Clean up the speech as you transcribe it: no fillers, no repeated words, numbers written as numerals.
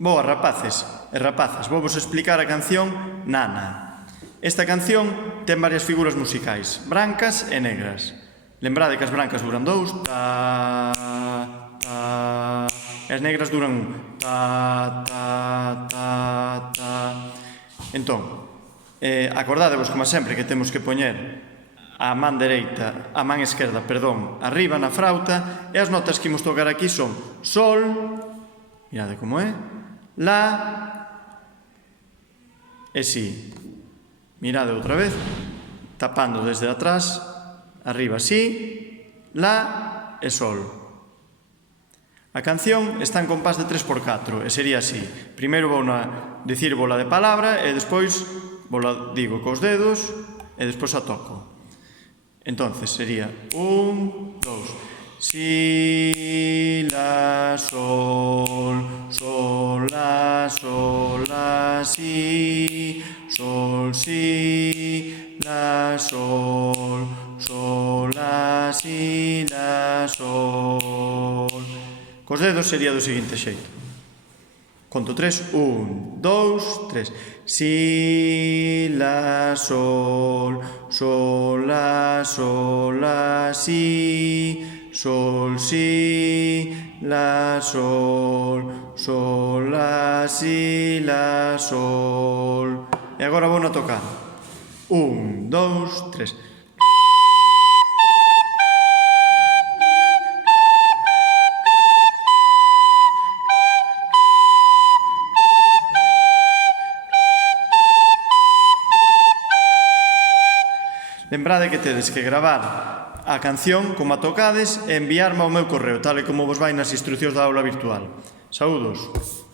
Boas, rapaces e rapazas, vou vos explicar a canción Nana. Esta canción ten varias figuras musicais, brancas e negras. Lembrade que as brancas duran 2, ta, ta, e as negras duran 1, ta, ta, ta, ta. Entón, acordádevos, como sempre, que temos que poñer a man esquerda, arriba na frauta, e as notas que imos tocar aquí son sol, mirade como é, la e si. Mirade outra vez, tapando desde atrás, arriba si, la e sol. A canción está en compás de 3x4 e sería así. Primeiro vou dicir bola de palabra e despois bola digo cos dedos e despois a toco. Entonces sería 1, 2. Si, la, sol, sol, la, si, sol, si, la, sol, sol, la, si, la, sol. Cos dedos sería do seguinte xeito. Conto 3, 1, 2, 3. Si, la, sol, sol, la, si, sol, si, la, sol, sol, la, si, la, sol. E agora vou na tocar. 1, 2, 3. Lembrade que tedes que gravar a canción como a tocades e enviarme ao meu correo, tal e como vos vai nas instruccións da aula virtual. Saúdos!